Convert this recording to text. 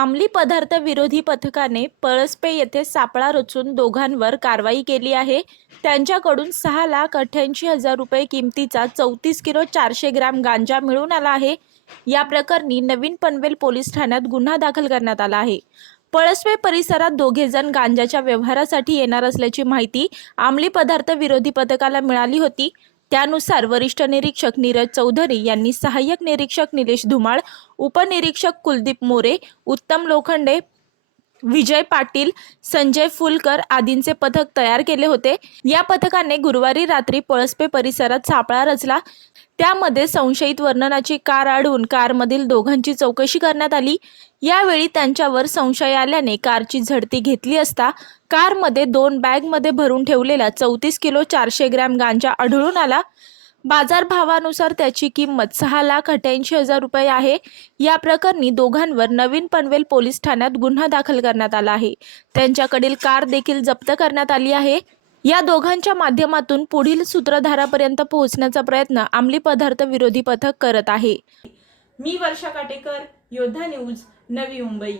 अंमली पदार्थ विरोधी पथकाने पळसपे येथे सापळा रचून दोघांवर कारवाई केली आहे. त्यांच्याकडून सहा लाख अठ्ठ्याऐंशी हजार रुपये किमतीचा चौतीस किलो चारशे ग्रॅम गांजा मिळून आला आहे. या प्रकरणी नवीन पनवेल पोलीस ठाण्यात गुन्हा दाखल करण्यात आला आहे. पळसपे परिसरात दोघे जण गांजाच्या व्यवहारासाठी येणार असल्याची माहिती अंमली पदार्थ विरोधी पथकाला मिळाली होती. त्यानुसार वरिष्ठ निरीक्षक नीरज चौधरी यांनी सहाय्यक निरीक्षक निलेश धुमाळ उपनिरीक्षक कुलदीप मोरे उत्तम लोखंडे विजय पाटील संजय फुलकर आदींचे पथक तयार केले होते. या पथकाने गुरुवारी रात्री पळसपे परिसरात सापळा रचला. त्यामध्ये संशयित वर्णनाची कार अडवून कारमधील दोघांची चौकशी करण्यात आली. यावेळी त्यांच्यावर संशय आल्याने कारची झडती घेतली असता कारमध्ये दोन बॅगमध्ये भरून ठेवलेला चौतीस किलो चारशे ग्रॅम गांजा आढळून आला. बाजारभावानुसार त्याची किंमत सहा लाख अठ्ठ्याऐंशी हजार रुपये आहे. या प्रकरणी दोघांवर नवीन पनवेल पोलीस ठाण्यात गुन्हा दाखल करण्यात आला आहे. त्यांच्याकडील कार देखील जप्त करण्यात आली आहे. या दोघांच्या माध्यमातून पुढील सूत्रधारापर्यंत पोहोचण्याचा प्रयत्न अंमली पदार्थ विरोधी पथक करत आहे. मी वर्षा काटेकर योद्धा न्यूज नवी मुंबई.